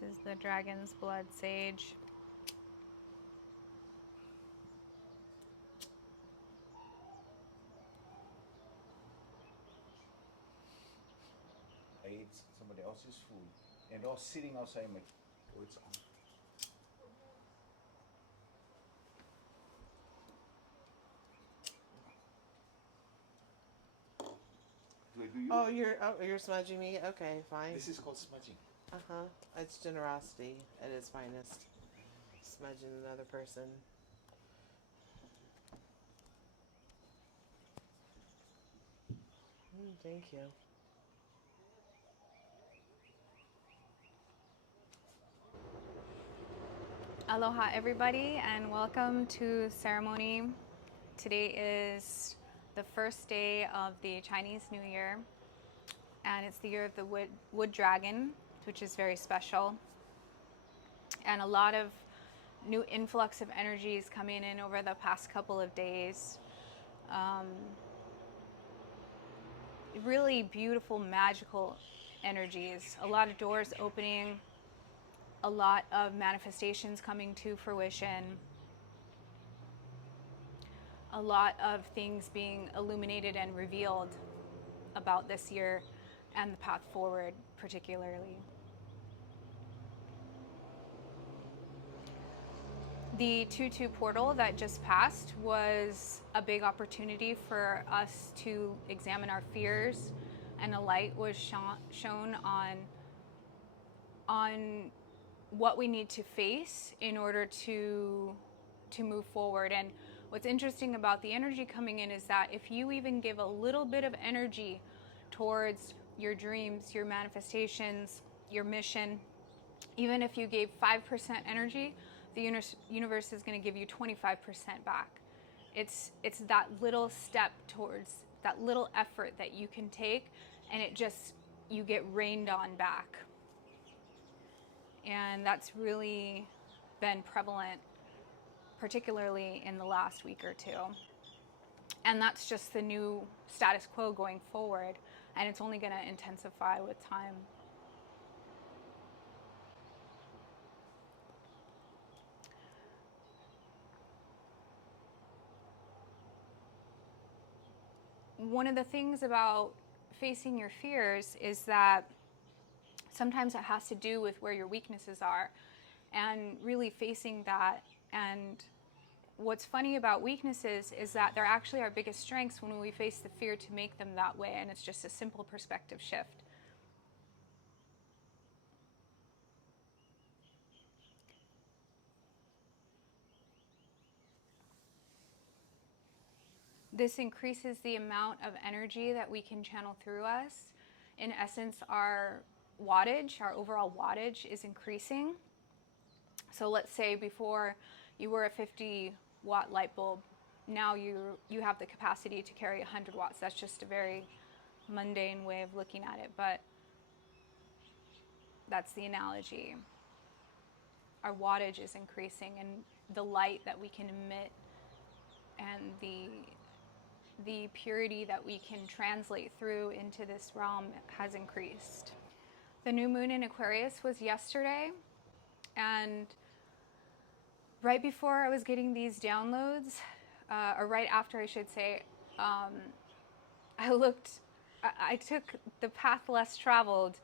This is the Dragon's Blood Sage. I ate somebody else's food, and I was sitting outside my. Oh, it's on. Do I do you? Oh, you're smudging me? Okay, fine. This is called smudging. Uh-huh. It's generosity at its finest. Smudging another person. Thank you. Aloha everybody and welcome to ceremony. Today is the first day of the Chinese New Year and it's the year of the wood dragon, which is very special. And a lot of new influx of energies coming in over the past couple of days. Really beautiful, magical energies. A lot of doors opening, a lot of manifestations coming to fruition, a lot of things being illuminated and revealed about this year and the path forward particularly. The 2-2 portal that just passed was a big opportunity for us to examine our fears, and a light was shown on what we need to face in order to move forward. And what's interesting about the energy coming in is that if you even give a little bit of energy towards your dreams, your manifestations, your mission, even if you gave 5% energy, the universe is going to give you 25% back. It's that little step towards that little effort that you can take, and you get rained on back. And that's really been prevalent, particularly in the last week or two. And that's just the new status quo going forward, and it's only going to intensify with time. One of the things about facing your fears is that sometimes it has to do with where your weaknesses are, and really facing that. And what's funny about weaknesses is that they're actually our biggest strengths when we face the fear to make them that way, and it's just a simple perspective shift. This increases the amount of energy that we can channel through us. In essence, our wattage, our overall wattage is increasing. So let's say before you were a 50-watt light bulb, now you have the capacity to carry 100 watts. That's just a very mundane way of looking at it, but that's the analogy. Our wattage is increasing, and the light that we can emit and the purity that we can translate through into this realm has increased. The new moon in Aquarius was yesterday, and right before I was getting these downloads, or right after I should say, I took the path less traveled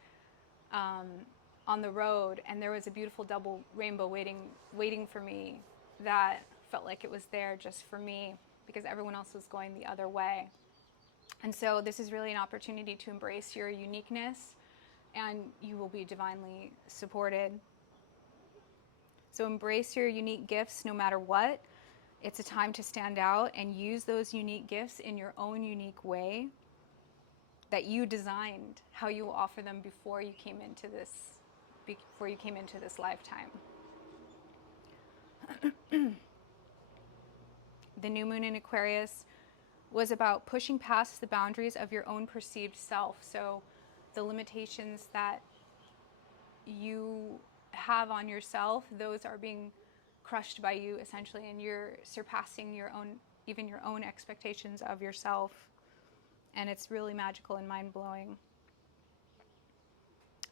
on the road, and there was a beautiful double rainbow waiting for me that felt like it was there just for me because everyone else was going the other way. And so this is really an opportunity to embrace your uniqueness, and you will be divinely supported. So embrace your unique gifts no matter what. It's a time to stand out and use those unique gifts in your own unique way that you designed, how you will offer them before you came into this lifetime. The new moon in Aquarius was about pushing past the boundaries of your own perceived self. So the limitations that you have on yourself, those are being crushed by you essentially, and you're surpassing even your own expectations of yourself. And it's really magical and mind-blowing.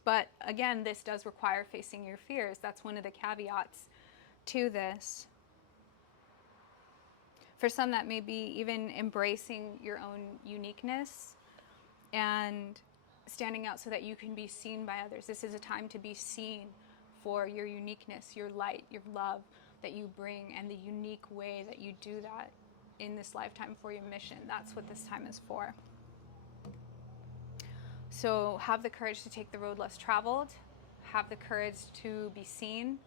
But again, this does require facing your fears. That's one of the caveats to this. For some, that may be even embracing your own uniqueness and standing out so that you can be seen by others. This is a time to be seen for your uniqueness, your light, your love that you bring, and the unique way that you do that in this lifetime for your mission. That's what this time is for. So have the courage to take the road less traveled. Have the courage to be seen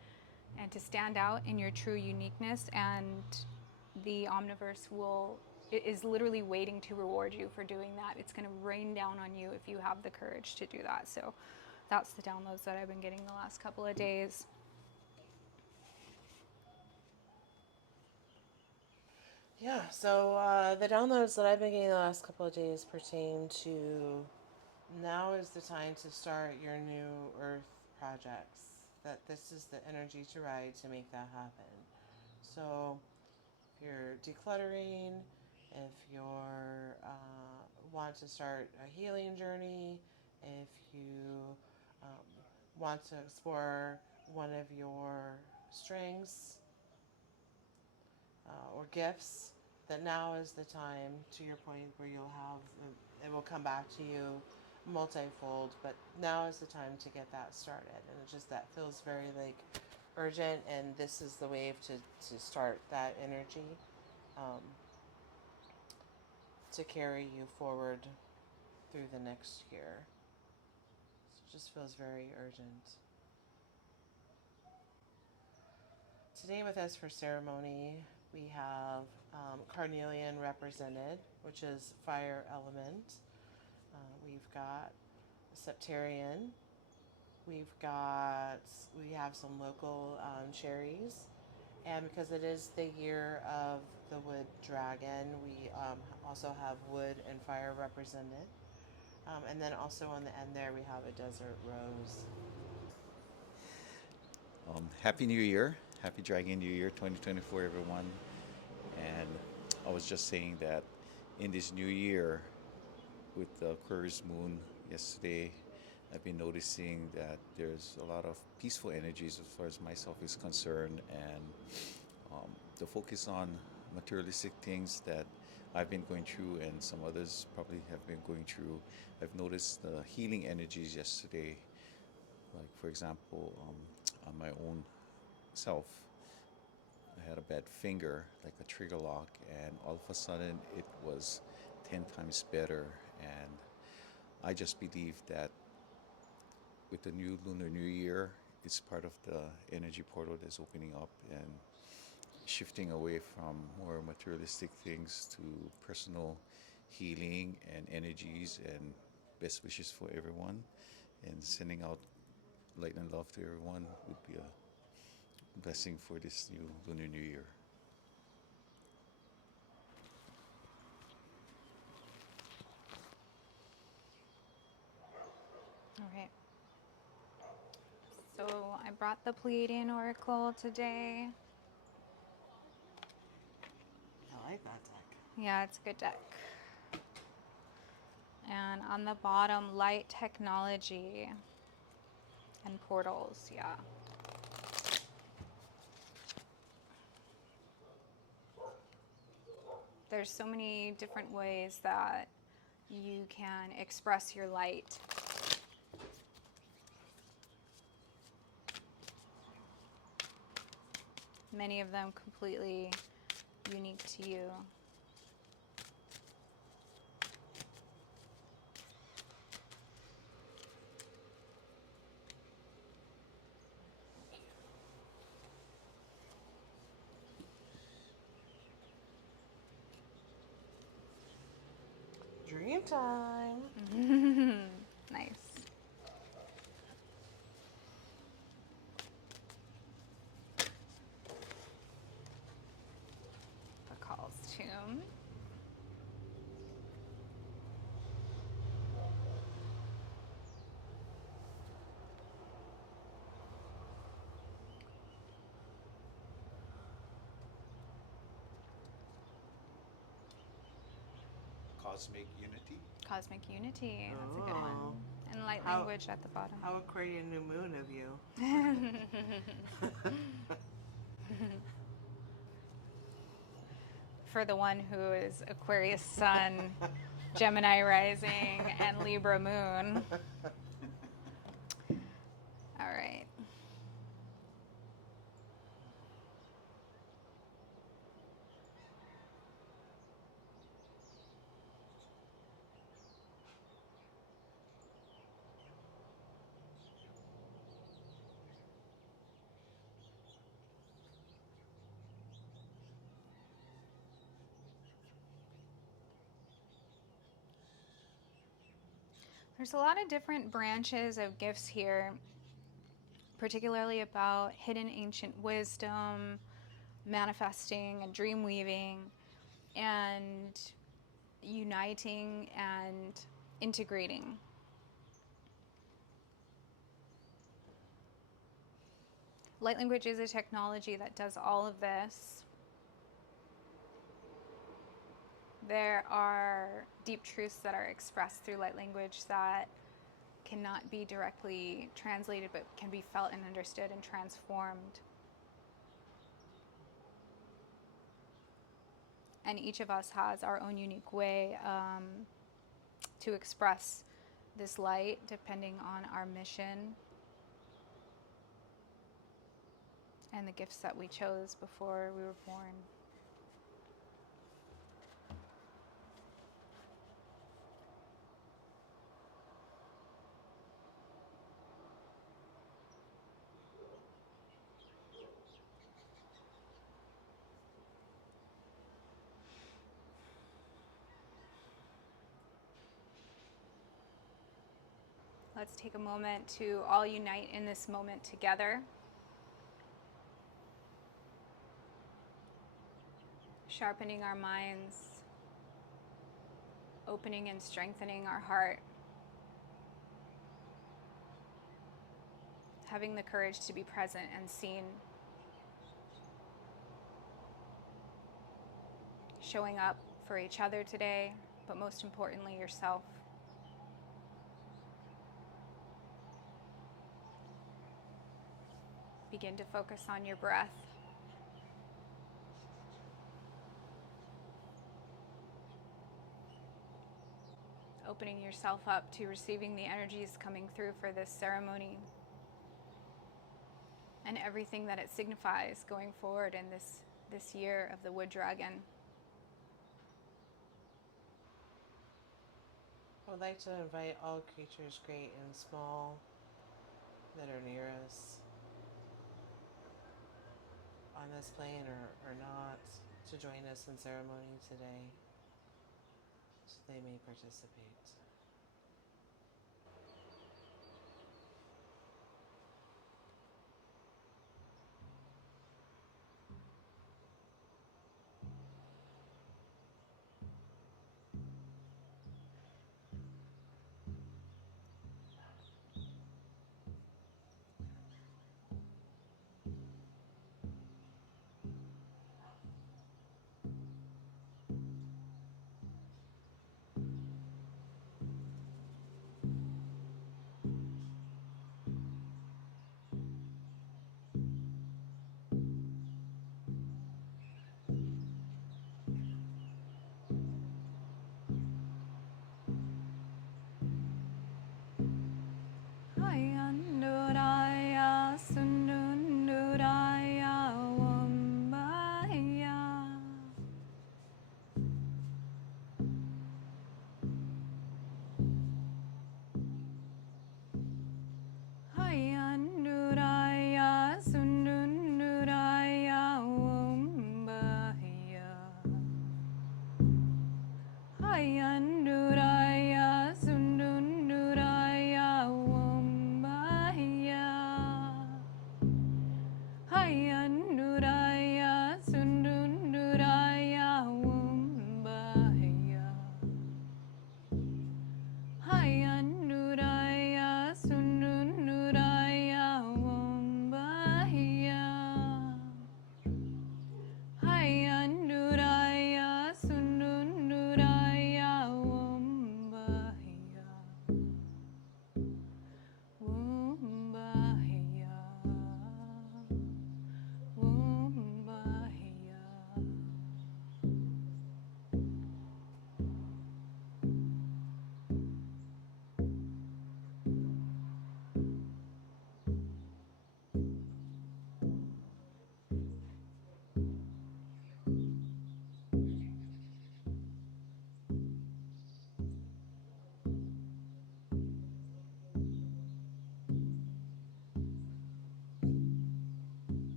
and to stand out in your true uniqueness, and the Omniverse is literally waiting to reward you for doing that. It's going to rain down on you if you have the courage to do that. So that's the downloads that I've been getting the last couple of days. Yeah, so the downloads that I've been getting the last couple of days pertain to now is the time to start your new Earth projects. That this is the energy to ride to make that happen. So if you're decluttering, if you're want to start a healing journey, if you want to explore one of your strengths or gifts, that now is the time, to your point, where you'll have, it will come back to you multifold, but now is the time to get that started. And it just, that feels very like urgent, and this is the wave to start that energy to carry you forward through the next year. So it just feels very urgent. Today with us for ceremony, we have carnelian represented, which is fire element. We've got septarian. We have some local cherries. And because it is the year of the wood dragon, we also have wood and fire represented. And then also on the end there, we have a desert rose. Happy New Year. Happy Dragon New Year 2024, everyone. And I was just saying that in this new year, with the Aquarius moon yesterday, I've been noticing that there's a lot of peaceful energies as far as myself is concerned, and the focus on materialistic things that I've been going through and some others probably have been going through. I've noticed the healing energies yesterday, like for example, on my own self, I had a bad finger, like a trigger lock, and all of a sudden it was 10 times better. And I just believe that with the new Lunar New Year, it's part of the energy portal that's opening up and shifting away from more materialistic things to personal healing and energies, and best wishes for everyone. And sending out light and love to everyone would be a blessing for this new Lunar New Year. All right. So I brought the Pleiadian Oracle today. I like that deck. Yeah, it's a good deck. And on the bottom, light technology and portals. Yeah. There's so many different ways that you can express your light. Many of them completely unique to you. Dream time. Nice. The Call's Tomb. Cosmic Unity. Cosmic Unity. That's a good one. and light How- language at the bottom. How Aquarian new moon of you. For the one who is Aquarius sun, Gemini rising, and Libra moon. All right. There's a lot of different branches of gifts here, particularly about hidden ancient wisdom, manifesting and dream weaving, and uniting and integrating. Light language is a technology that does all of this. There are deep truths that are expressed through light language that cannot be directly translated, but can be felt and understood and transformed. And each of us has our own unique way to express this light, depending on our mission and the gifts that we chose before we were born. Let's take a moment to all unite in this moment together. Sharpening our minds, opening and strengthening our heart, having the courage to be present and seen, showing up for each other today, but most importantly, yourself. Begin to focus on your breath. Opening yourself up to receiving the energies coming through for this ceremony and everything that it signifies going forward in this year of the wood dragon. I would like to invite all creatures, great and small, that are near us on this plane or not, to join us in ceremony today so they may participate.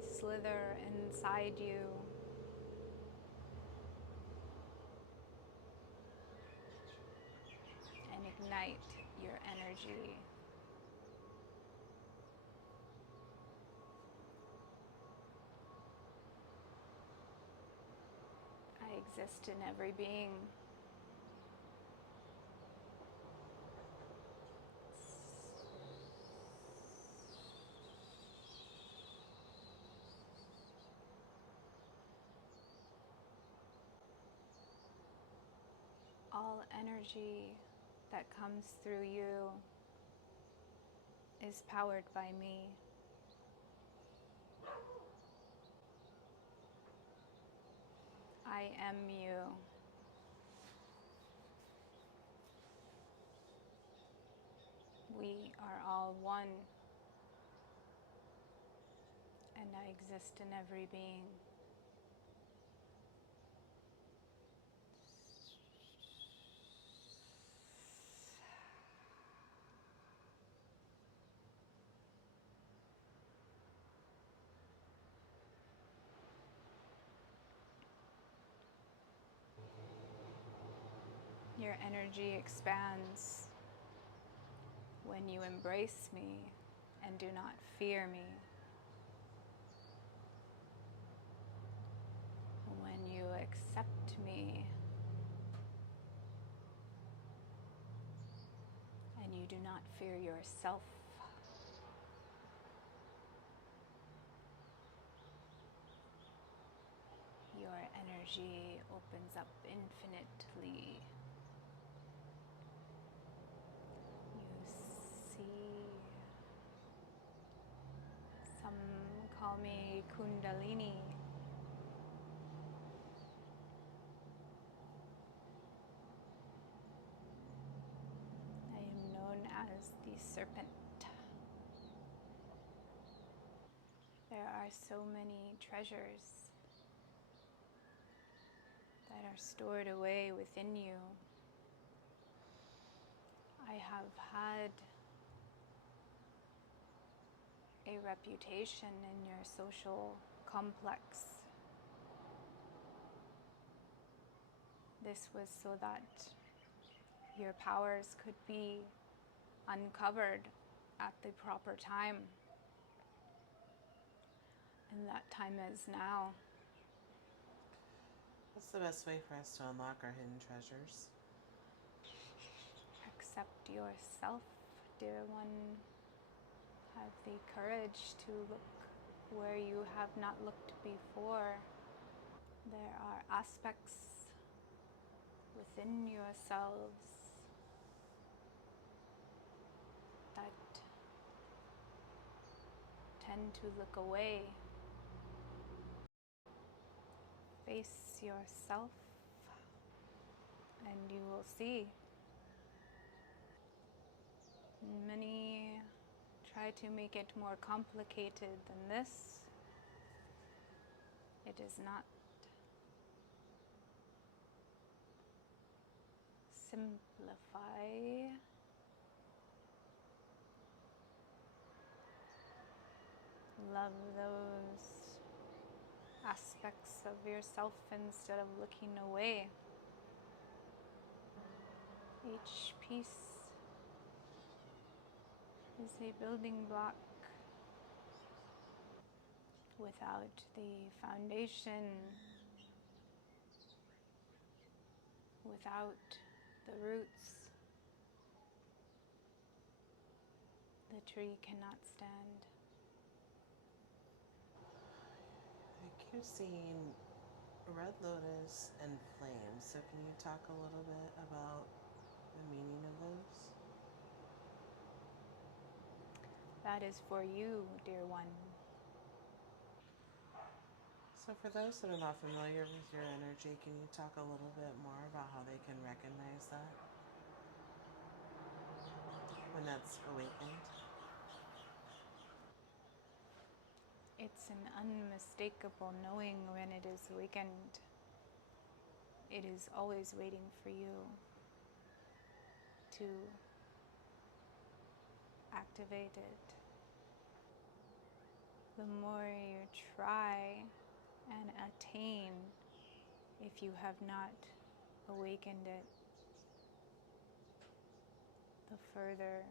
I slither inside you and ignite your energy. I exist in every being. All energy that comes through you is powered by me. I am you. We are all one, and I exist in every being. Your energy expands when you embrace me and do not fear me. When you accept me and you do not fear yourself. Your energy opens up infinitely. You see, some call me kundalini. I am known as the Serpent. There are so many treasures that are stored away within you. I have had a reputation in your social complex. This was so that your powers could be uncovered at the proper time. And that time is now. What's the best way for us to unlock our hidden treasures? Accept yourself, dear one. Have the courage to look where you have not looked before. There are aspects within yourselves that tend to look away. Face yourself and you will see. Many try to make it more complicated than this. It is not. Simplify. Love those aspects of yourself instead of looking away. Each piece is a building block. Without the foundation, without the roots, the tree cannot stand. I keep seeing a red lotus and flames, so can you talk a little bit about the meaning of those? That is for you, dear one. So for those that are not familiar with your energy, can you talk a little bit more about how they can recognize that when that's awakened? It's an unmistakable knowing when it is awakened. It is always waiting for you to activate it. the more you try and attain, if you have not awakened it, the further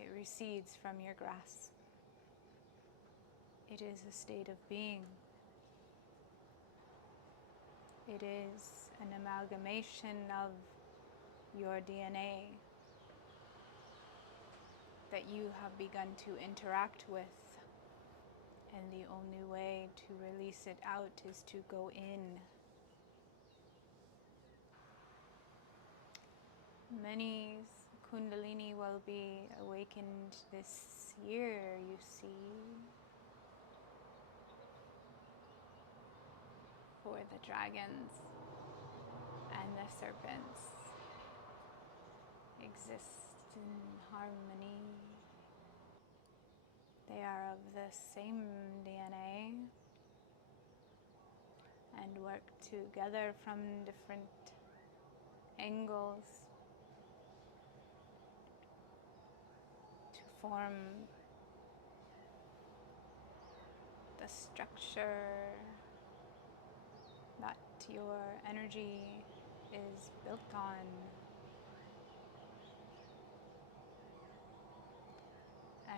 it recedes from your grasp. It is a state of being. It is an amalgamation of your DNA that you have begun to interact with. And the only way to release it out is to go in. Many kundalini will be awakened this year, you see, for the dragons and the serpents exist in harmony. They are of the same DNA and work together from different angles to form the structure that your energy is built on.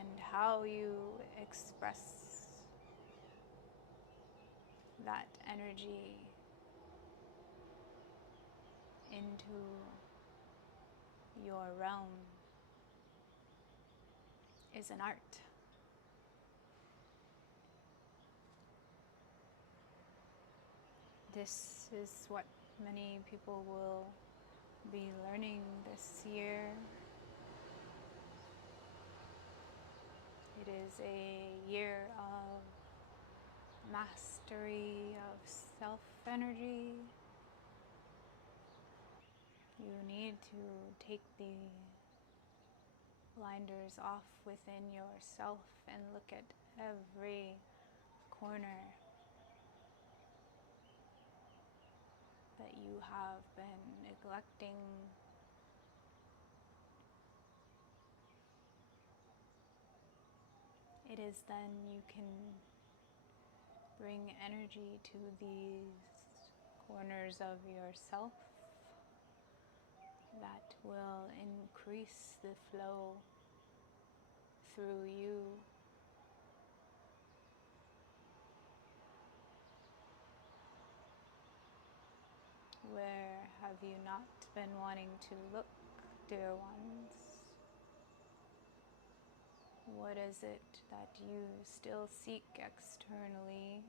And how you express that energy into your realm is an art. This is what many people will be learning this year. It is a year of mastery of self-energy. You need to take the blinders off within yourself and look at every corner that you have been neglecting. It is then you can bring energy to these corners of yourself that will increase the flow through you. Where have you not been wanting to look, dear ones? What is it that you still seek externally?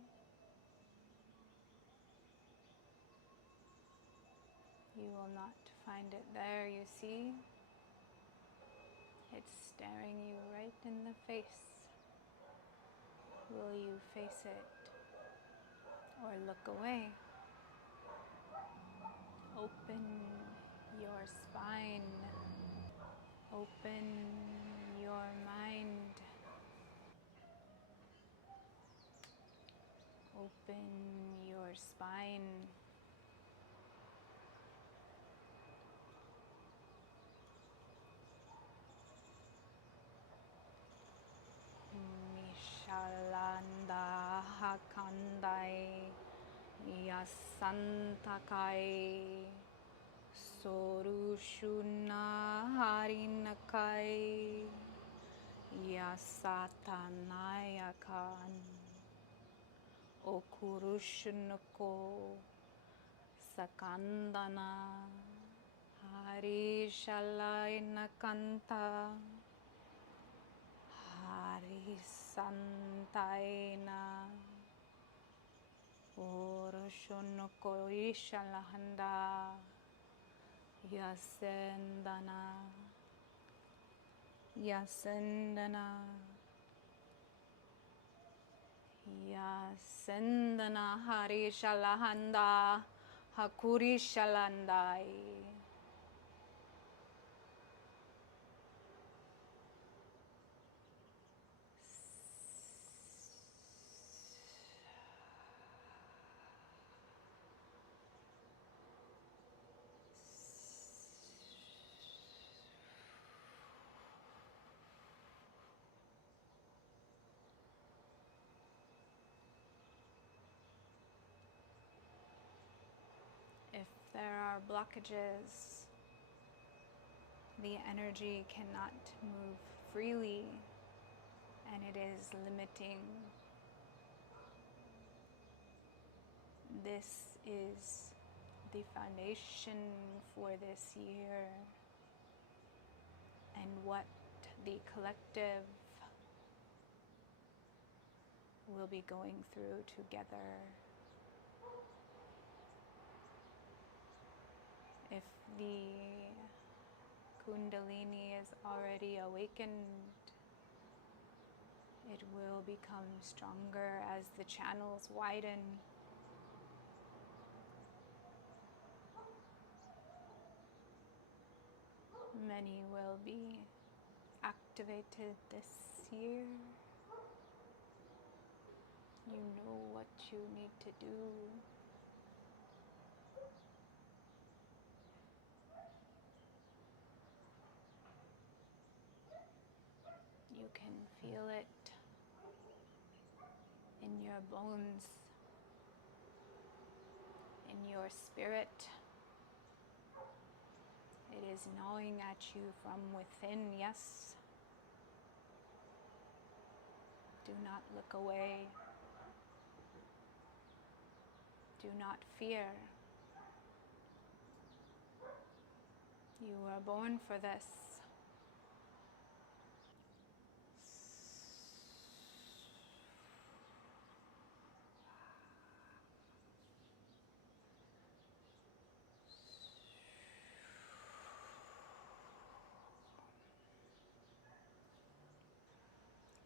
You will not find it there, you see. It's staring you right in the face. Will you face it or look away? Open your spine. Open your mind. Open your spine. Mishalanda Hakandai Yasantakai Sorushuna Harinakai Yasatanayakan Okurushnako Sakandana Harishalainakanta Harisantaina Oroshonoko Ishalahanda Yasendana Yasendana Yasendana Harishalahanda Hakurishalandai. there are blockages, the energy cannot move freely and it is limiting. This is the foundation for this year and what the collective will be going through together. If the kundalini is already awakened, it will become stronger as the channels widen. Many will be activated this year. You know what you need to do. You can feel it in your bones, in your spirit. It is gnawing at you from within, yes. Do not look away. Do not fear. You were born for this.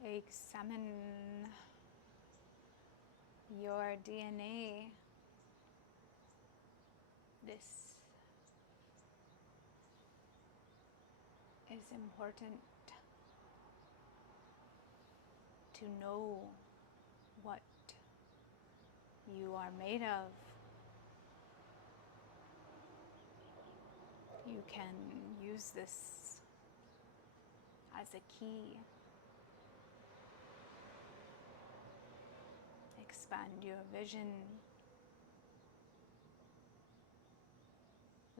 Examine your DNA. This is important to know what you are made of. You can use this as a key. Expand your vision.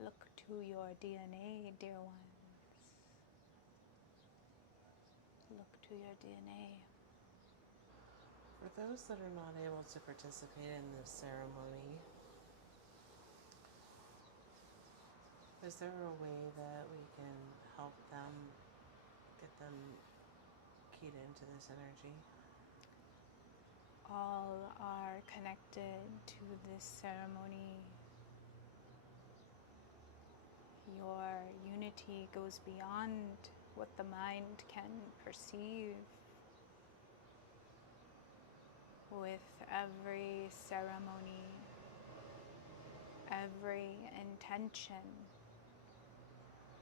Look to your DNA, dear ones. Look to your DNA. For those that are not able to participate in this ceremony, is there a way that we can help them, get them keyed into this energy? All are connected to this ceremony. Your unity goes beyond what the mind can perceive. With every ceremony, every intention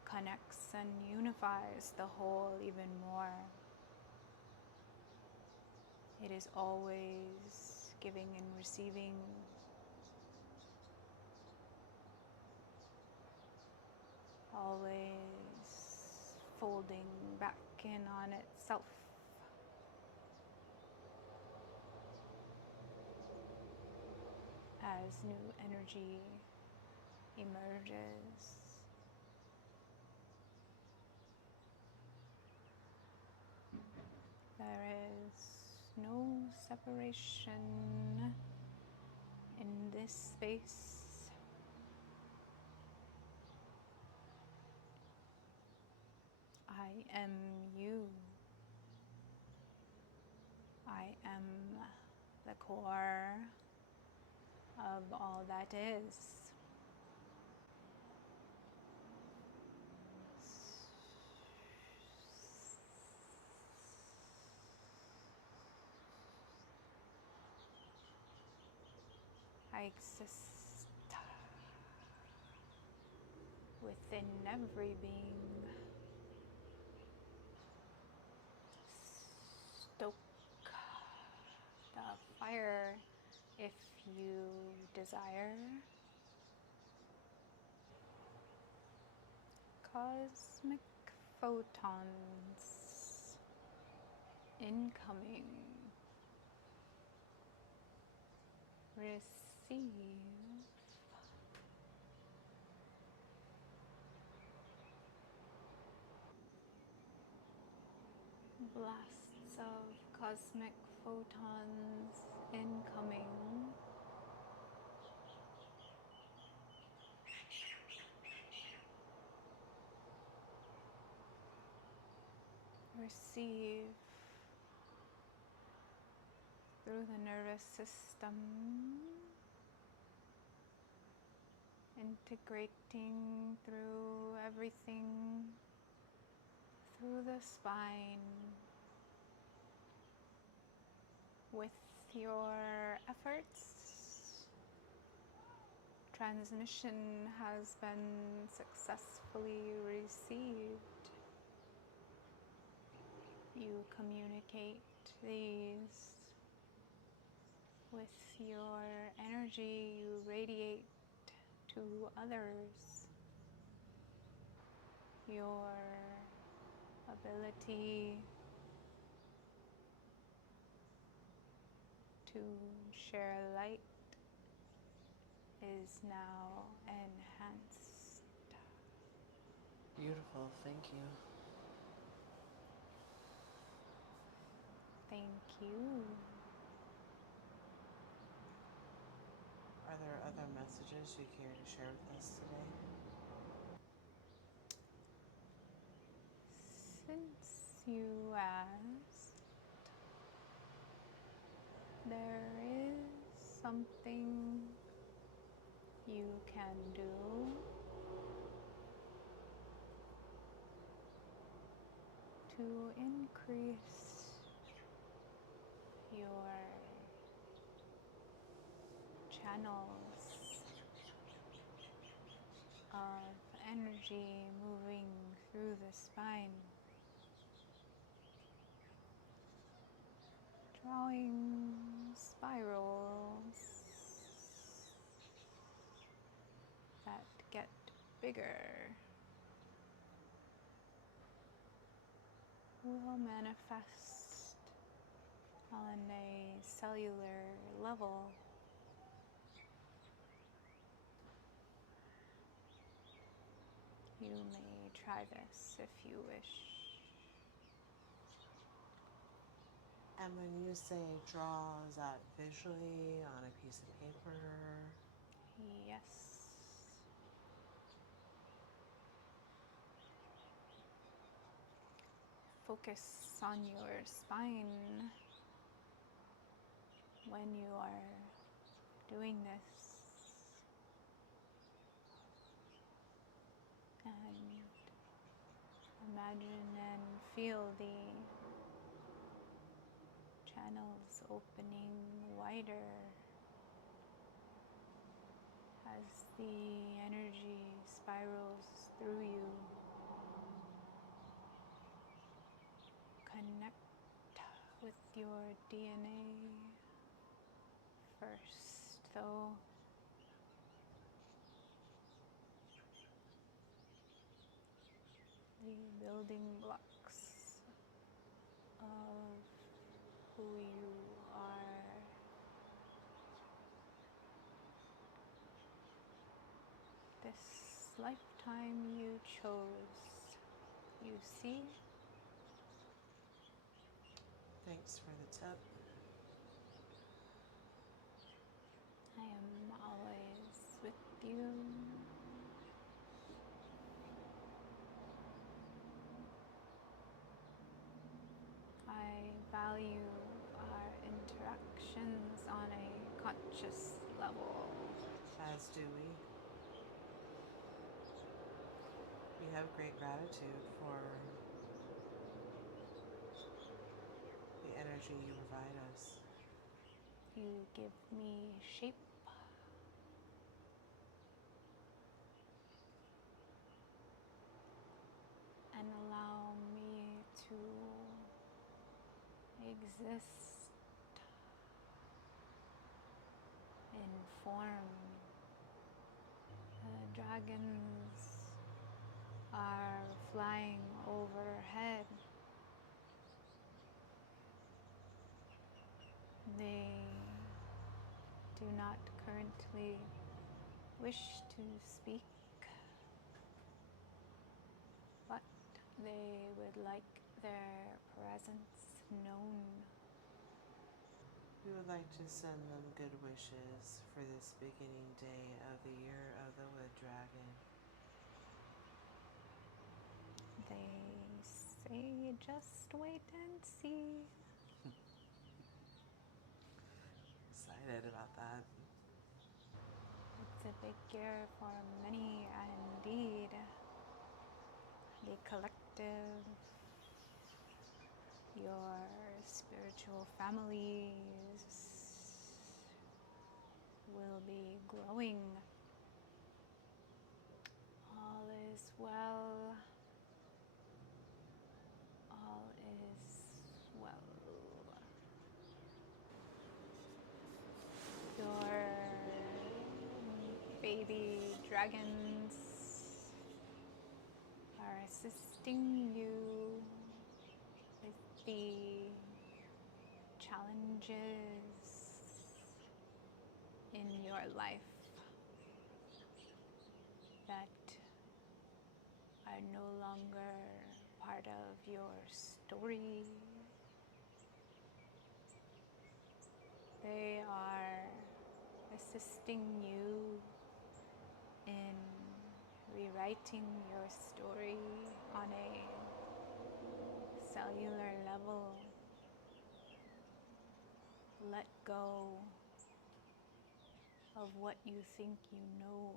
connects and unifies the whole even more. It is always giving and receiving. Always folding back in on itself. As new energy emerges. There is no separation in this space. I am you. I am the core of all that is. I exist within every being. Stoke the fire if you desire. Cosmic photons incoming. Receive blasts of cosmic photons incoming. Receive through the nervous system, integrating through everything, through the spine. With your efforts, transmission has been successfully received. You communicate these with your energy, you radiate to others. Your ability to share light is now enhanced. Beautiful, thank you. Thank you. Are there other messages you care to share with us today? Since you asked, there is something you can do to increase your channels of energy moving through the spine, drawing spirals that get bigger will manifest on a cellular level. You may try this if you wish. And when you say draw, is that visually on a piece of paper? Yes. Focus on your spine when you are doing this. And imagine and feel the channels opening wider as the energy spirals through you. Connect with your DNA first, though. The building blocks of who you are. This lifetime you chose, you see? Thanks for the tip. I am always with you. I value our interactions on a conscious level. As do we. We have great gratitude for the energy you provide us. You give me shape. And allow me to exist in form. The dragons are flying overhead. They do not currently wish to speak, but they would like their presence known. We would like to send them good wishes for this beginning day of the year of the Wood Dragon. They say just wait and see. Excited about that. It's a big year for many, and indeed, the collective, your spiritual families will be growing. All is well. All is well. Your baby dragons are assisting you with the challenges in your life that are no longer part of your story. They are assisting you in rewriting your story on a cellular level. Let go of what you think you know.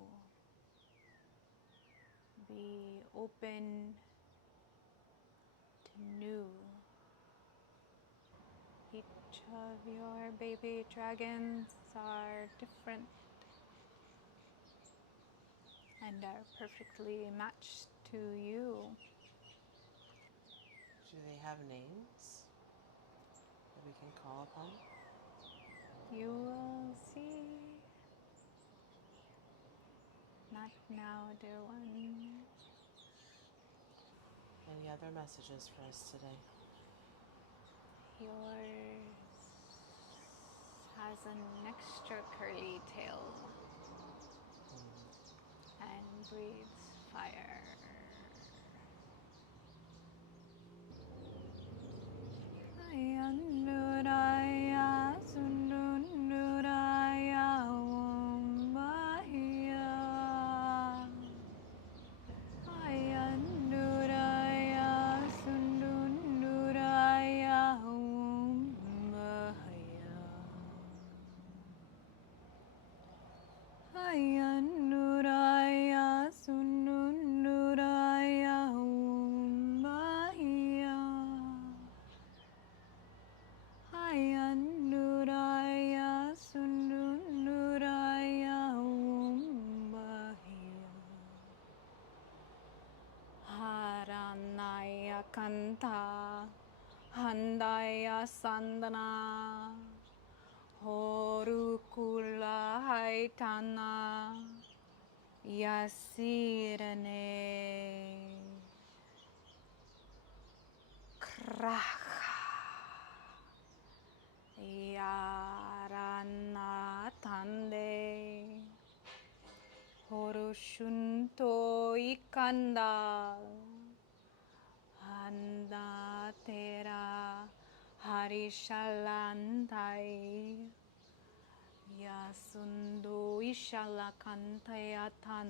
Be open to new. Each of your baby dragons are different and are perfectly matched to you. Do they have names that we can call upon? You will see. Not now, dear one. Any other messages for us today? Yours has an extra curly tail and breathes fire. Ayanuraya Sundunuraya Om Bahia. Ayanuraya Sundunuraya Om Bahia. Ayanuraya Sundunuraya Om Bahia. Ayanuraya Sundunuraya Om Bahia. Haranaya Kanta Handaya Sandana Horukula Haitana Yasirane Kraha Yarana Tande Horushunto Ikanda Handa Tera Harishalantai Yasundu Ishalakantayatan.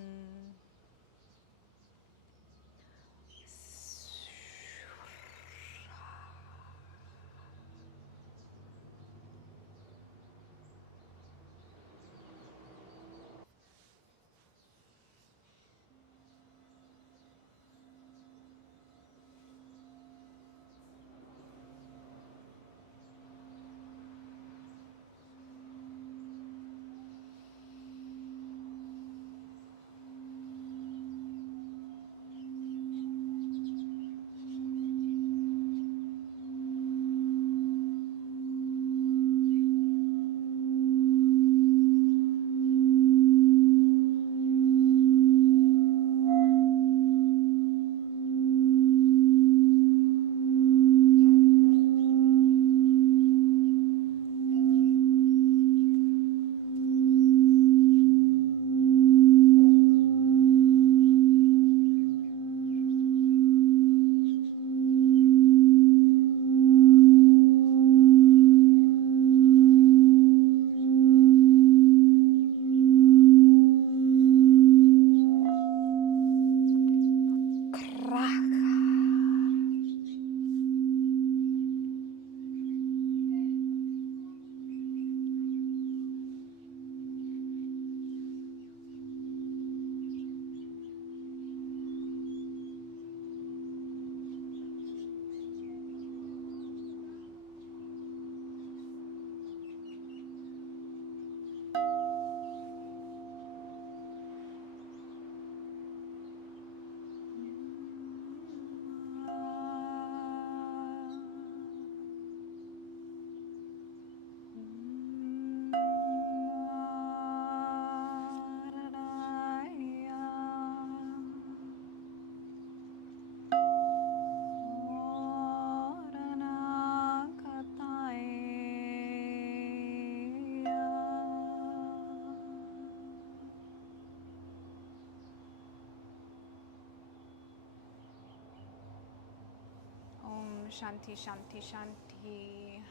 Shanti, Shanti, Shanti.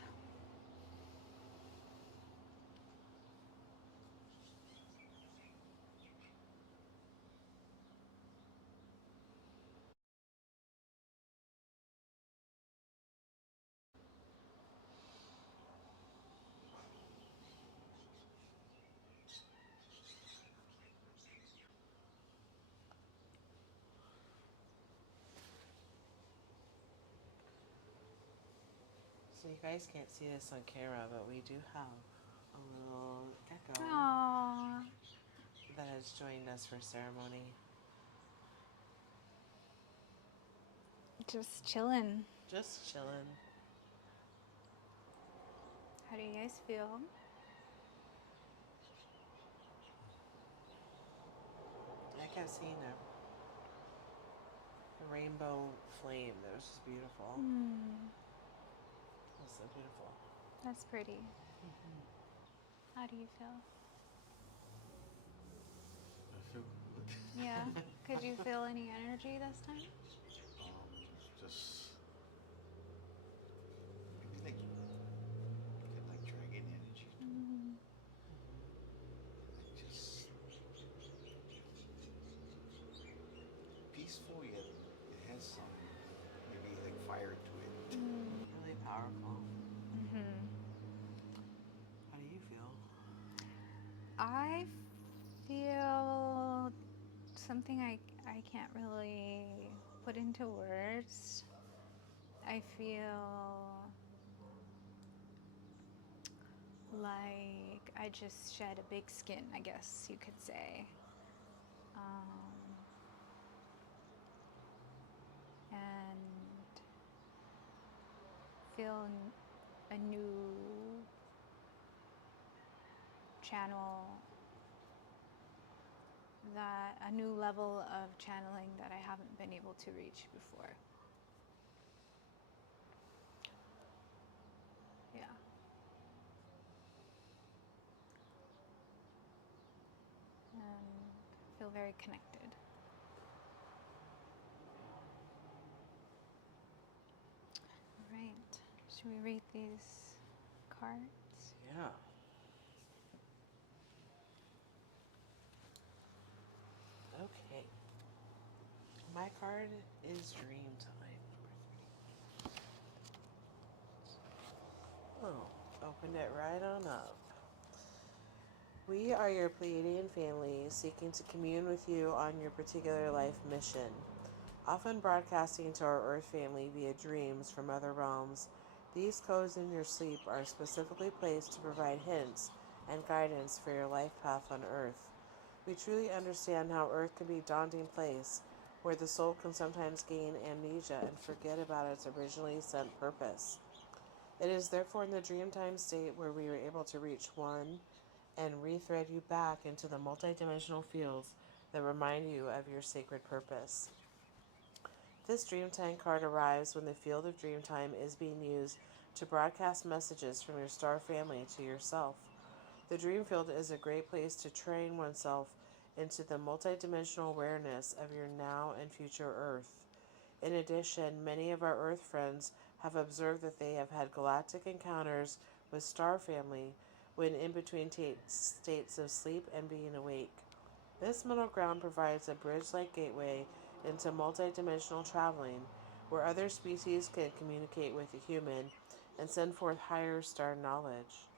So you guys can't see this on camera, but we do have a little gecko Aww. that has joined us for ceremony. Just chilling. Just chilling. How do you guys feel? I kept seeing a rainbow flame that was just beautiful. It was so beautiful. That's pretty. How do you feel? I feel good. Yeah. Could you feel any energy this time? Just maybe like dragon energy. Like just peaceful yet it has some maybe like fire to it. Really powerful. How do you feel? I feel something I can't really put into words. I feel like I just shed a big skin, I guess you could say. And feel a new channel, a new level of channeling that I haven't been able to reach before. Yeah. And feel very connected. All right. Should we read these cards? Yeah. Okay. My card is Dream Time, number 3. Oh, open it right on up. We are your Pleiadian family seeking to commune with you on your particular life mission. Often broadcasting to our Earth family via dreams from other realms, these codes in your sleep are specifically placed to provide hints and guidance for your life path on Earth. We truly understand how Earth can be a daunting place, where the soul can sometimes gain amnesia and forget about its originally sent purpose. It is therefore in the dreamtime state where we are able to reach one and rethread you back into the multidimensional fields that remind you of your sacred purpose. This Dreamtime card arrives when the field of Dreamtime is being used to broadcast messages from your star family to yourself. The dream field is a great place to train oneself into the multidimensional awareness of your now and future Earth. In addition, many of our Earth friends have observed that they have had galactic encounters with star family when in between states of sleep and being awake. This middle ground provides a bridge-like gateway into multidimensional traveling, where other species can communicate with a human and send forth higher star knowledge.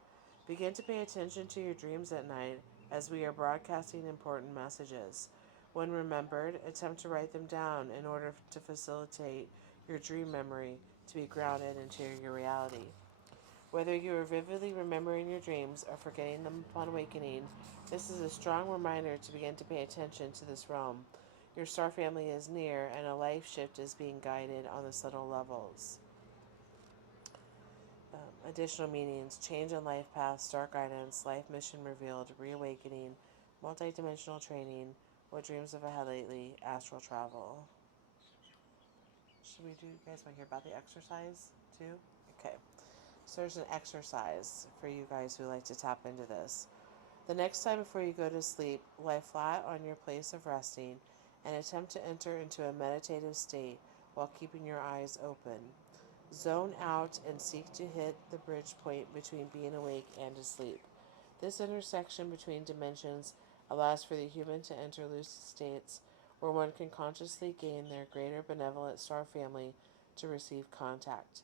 Begin to pay attention to your dreams at night as we are broadcasting important messages. When remembered, attempt to write them down in order to facilitate your dream memory to be grounded into your reality. Whether you are vividly remembering your dreams or forgetting them upon awakening, this is a strong reminder to begin to pay attention to this realm. Your star family is near, and a life shift is being guided on the subtle levels. Additional meanings: change in life path, star guidance, life mission revealed, reawakening, multidimensional training, what dreams have I had lately, astral travel. Should we do, you guys want to hear about the exercise too? Okay. So there's an exercise for you guys who like to tap into this. The next time before you go to sleep, lie flat on your place of resting and attempt to enter into a meditative state while keeping your eyes open. Zone out and seek to hit the bridge point between being awake and asleep. This intersection between dimensions allows for the human to enter lucid states where one can consciously gain their greater benevolent star family to receive contact.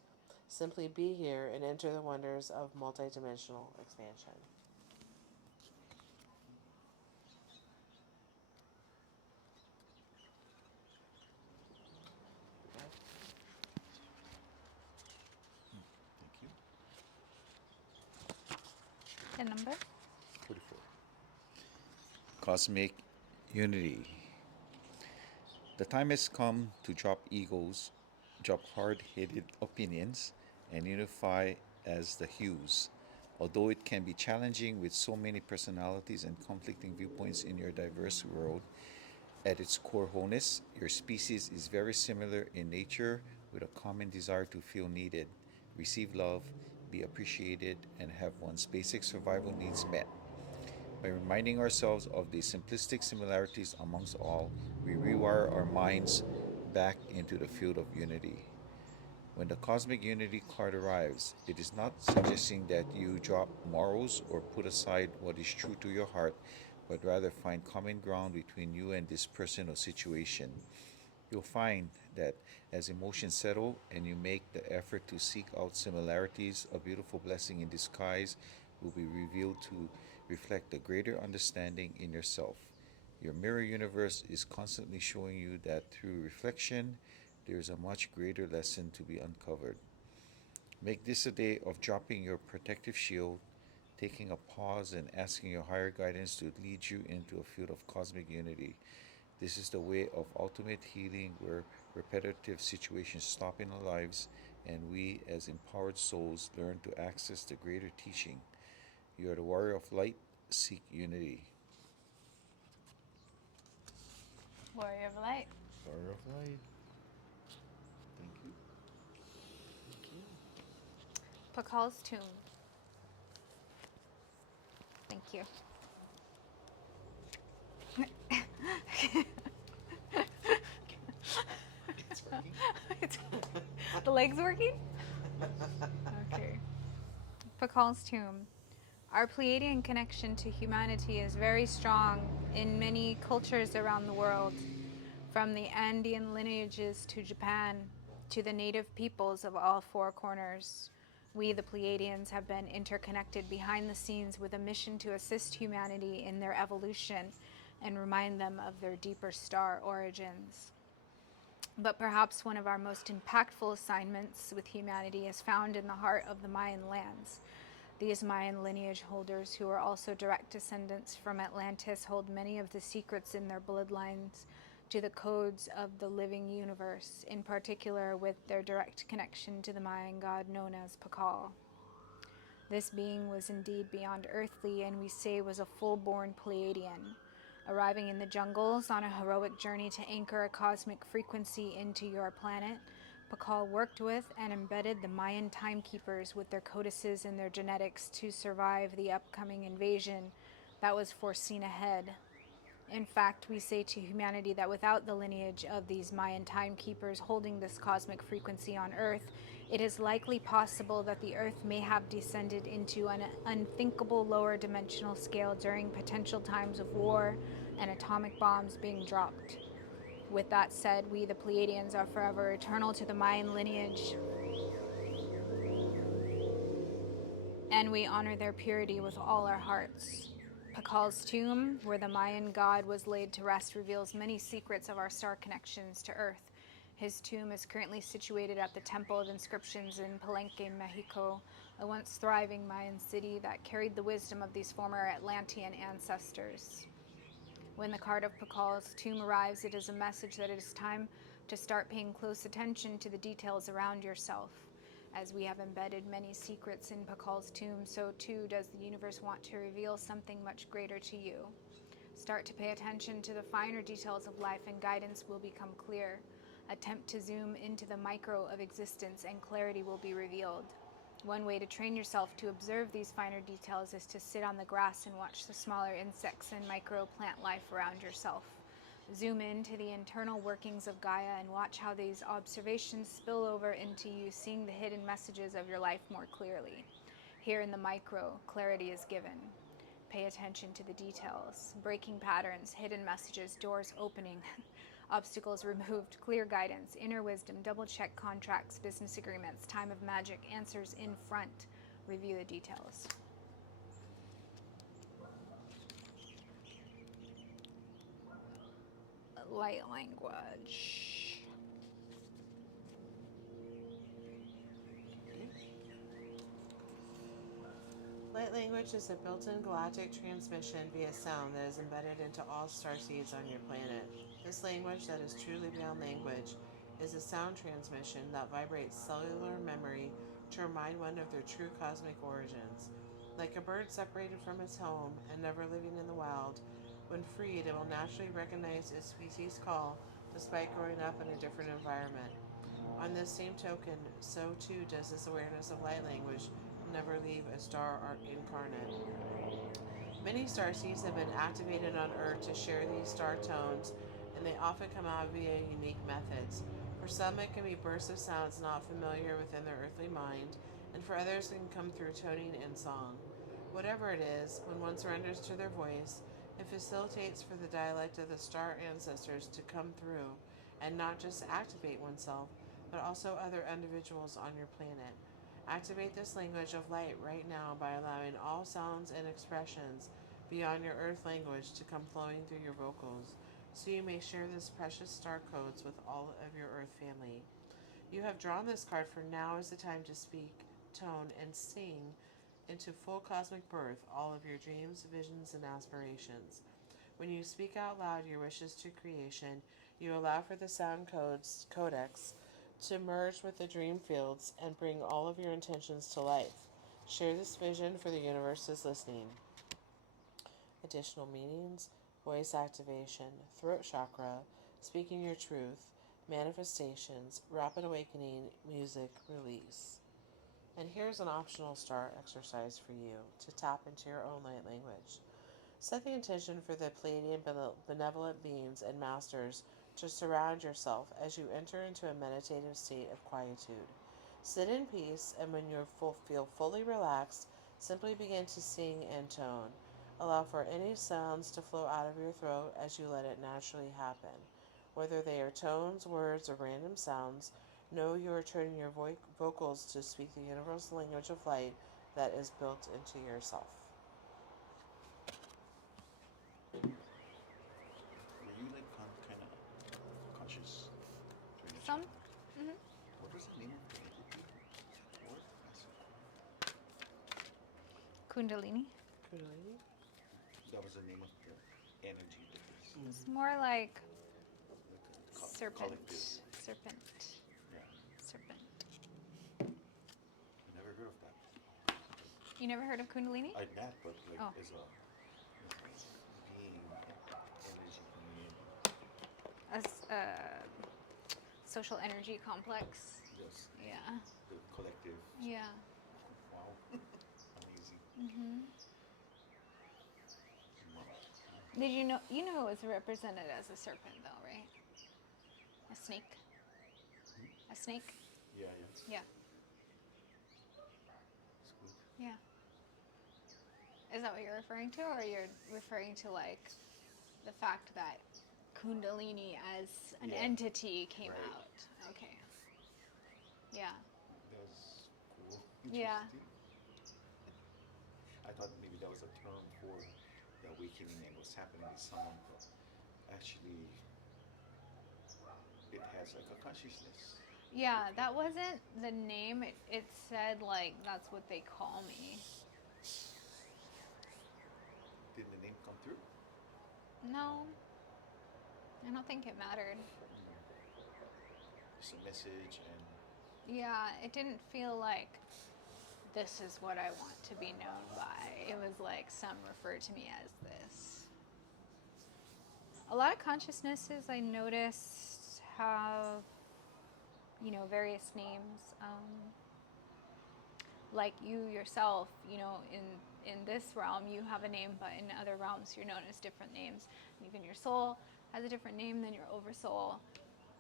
Simply be here and enter the wonders of multidimensional expansion. Thank you. The number? 44. Cosmic Unity. The time has come to drop egos, drop hard-headed opinions, and unify as the hues. Although it can be challenging with so many personalities and conflicting viewpoints in your diverse world, at its core wholeness, your species is very similar in nature with a common desire to feel needed, receive love, be appreciated, and have one's basic survival needs met. By reminding ourselves of the simplistic similarities amongst all, we rewire our minds back into the field of unity. When the cosmic unity card arrives, it is not suggesting that you drop morals or put aside what is true to your heart, but rather find common ground between you and this person or situation. You'll find that as emotions settle and you make the effort to seek out similarities, a beautiful blessing in disguise will be revealed to reflect a greater understanding in yourself. Your mirror universe is constantly showing you that through reflection, there is a much greater lesson to be uncovered. Make this a day of dropping your protective shield, taking a pause, and asking your higher guidance to lead you into a field of cosmic unity. This is the way of ultimate healing where repetitive situations stop in our lives and we, as empowered souls, learn to access the greater teaching. You are the warrior of light, seek unity. Warrior of Light. Warrior of light. Thank you. Pakal's Tomb. Thank you. It's working. The leg's working? Okay. Pakal's Tomb. Our Pleiadian connection to humanity is very strong in many cultures around the world, from the Andean lineages to Japan, to the native peoples of all four corners. We, the Pleiadians, have been interconnected behind the scenes with a mission to assist humanity in their evolution and remind them of their deeper star origins. But perhaps one of our most impactful assignments with humanity is found in the heart of the Mayan lands. These Mayan lineage holders, who are also direct descendants from Atlantis, hold many of the secrets in their bloodlines to the codes of the living universe, in particular with their direct connection to the Mayan god known as Pakal. This being was indeed beyond earthly, and we say was a full-born Pleiadian, arriving in the jungles on a heroic journey to anchor a cosmic frequency into your planet. Pakal worked with and embedded the Mayan timekeepers with their codices and their genetics to survive the upcoming invasion that was foreseen ahead. In fact, we say to humanity that without the lineage of these Mayan timekeepers holding this cosmic frequency on Earth, it is likely possible that the Earth may have descended into an unthinkable lower dimensional scale during potential times of war and atomic bombs being dropped. With that said, we, the Pleiadians, are forever eternal to the Mayan lineage, and we honor their purity with all our hearts. Pakal's tomb, where the Mayan god was laid to rest, reveals many secrets of our star connections to Earth. His tomb is currently situated at the Temple of Inscriptions in Palenque, Mexico, a once thriving Mayan city that carried the wisdom of these former Atlantean ancestors. When the card of Pakal's tomb arrives, it is a message that it is time to start paying close attention to the details around yourself. As we have embedded many secrets in Pakal's tomb, so too does the universe want to reveal something much greater to you. Start to pay attention to the finer details of life and guidance will become clear. Attempt to zoom into the micro of existence and clarity will be revealed. One way to train yourself to observe these finer details is to sit on the grass and watch the smaller insects and micro plant life around yourself. Zoom into the internal workings of Gaia and watch how these observations spill over into you seeing the hidden messages of your life more clearly. Here in the micro, clarity is given. Pay attention to the details, breaking patterns, hidden messages, doors opening, obstacles removed, clear guidance, inner wisdom, double-check contracts, business agreements, time of magic, answers in front. Review the details. Light language. Light language is a built-in galactic transmission via sound that is embedded into all starseeds on your planet. This language that is truly beyond language is a sound transmission that vibrates cellular memory to remind one of their true cosmic origins. Like a bird separated from its home and never living in the wild, when freed, it will naturally recognize its species' call despite growing up in a different environment. On this same token, so too does this awareness of light language never leave a star incarnate. Many starseeds have been activated on Earth to share these star tones, and they often come out via unique methods. For some, it can be bursts of sounds not familiar within their earthly mind, and for others, it can come through toning and song. Whatever it is, when one surrenders to their voice, it facilitates for the dialect of the star ancestors to come through, and not just activate oneself, but also other individuals on your planet. Activate this language of light right now by allowing all sounds and expressions beyond your earth language to come flowing through your vocals, so you may share this precious star codes with all of your earth family. You have drawn this card, for now is the time to speak, tone, and sing into full cosmic birth all of your dreams, visions, and aspirations. When you speak out loud your wishes to creation, you allow for the sound codex to merge with the dream fields and bring all of your intentions to life. Share this vision, for the universe is listening. Additional meanings: voice activation, throat chakra, speaking your truth, manifestations, rapid awakening, music, release. And here's an optional star exercise for you to tap into your own light language. Set the intention for the Pleiadian benevolent beings and masters to surround yourself as you enter into a meditative state of quietude. Sit in peace, and when you feel fully relaxed, simply begin to sing and tone. Allow for any sounds to flow out of your throat as you let it naturally happen. Whether they are tones, words, or random sounds, know you are turning your vocals to speak the universal language of light that is built into yourself. Were you like kind of conscious during the Some? chanting? What was the name of the word? Kundalini. Kundalini? That was the name of the energy that was It's more like like a serpent. collective. Serpent. Yeah, Serpent. I never heard of that. You never heard of Kundalini? I not, but like Oh. as a being, energy coming in. As a social energy complex. Yes, Yeah. the collective. Yeah. Wow, amazing. Wow. Did you know it was represented as a serpent though, right? A snake. A snake? Yeah, Yeah. it's good. Yeah. Is that what you're referring to, or you're referring to like the fact that Kundalini as an Yeah. entity came Right. out? Okay. Yeah. That's cool. Yeah. Interesting. I thought maybe that was a term for the awakening and what's happening with someone, but actually it has like a consciousness. Yeah, that wasn't the name. It said like that's what they call me. Did the name come through? No. I don't think it mattered. It's a message and Yeah, it didn't feel like this is what I want to be known by. It was like some refer to me as this. A lot of consciousnesses I noticed have, various names. Like you yourself, in this realm you have a name, but in other realms you're known as different names. And even your soul has a different name than your oversoul,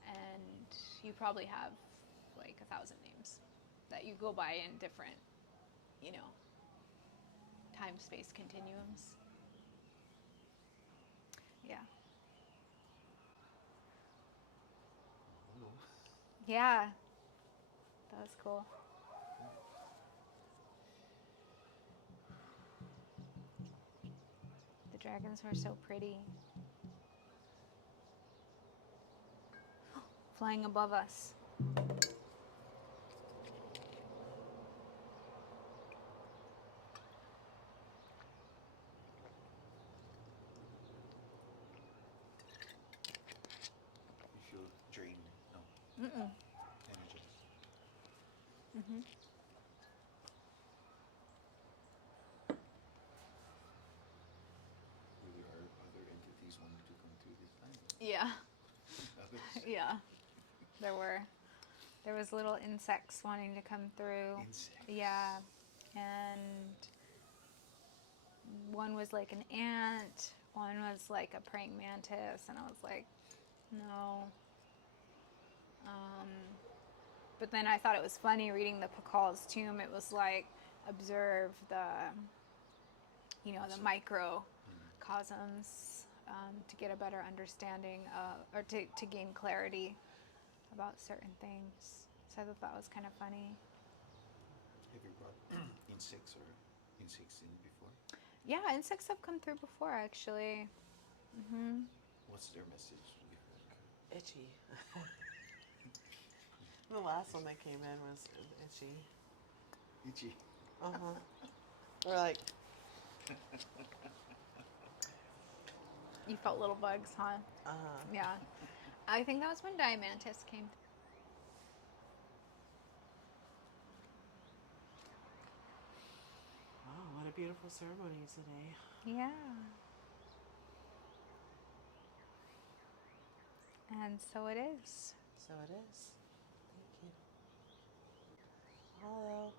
and you probably have like 1,000 names that you go by in different, you know, time-space continuums. Yeah. Yeah. That was cool. The dragons were so pretty. Flying above us. You feel drained? No. Mm-mm. Energized. Mm-hmm. Maybe our other entities wanted to come through this time. Yeah. Others. Yeah. There was little insects wanting to come through. Insects. Yeah. And one was like an ant, one was like a praying mantis, and I was like, no. But then I thought it was funny reading the Pakal's tomb. It was like, observe the, you know, the microcosms to get a better understanding or to gain clarity about certain things. So I thought that was kind of funny. Have you brought insects in before? Yeah, insects have come through before, actually. Mm-hmm. What's their message? Itchy. The last one that came in was itchy. Itchy. Uh-huh. We're like, You felt little bugs, huh? Yeah. I think that was when Diamantis came. wow, what a beautiful ceremony today. Yeah. And so it is. So it is. Thank you. Hello.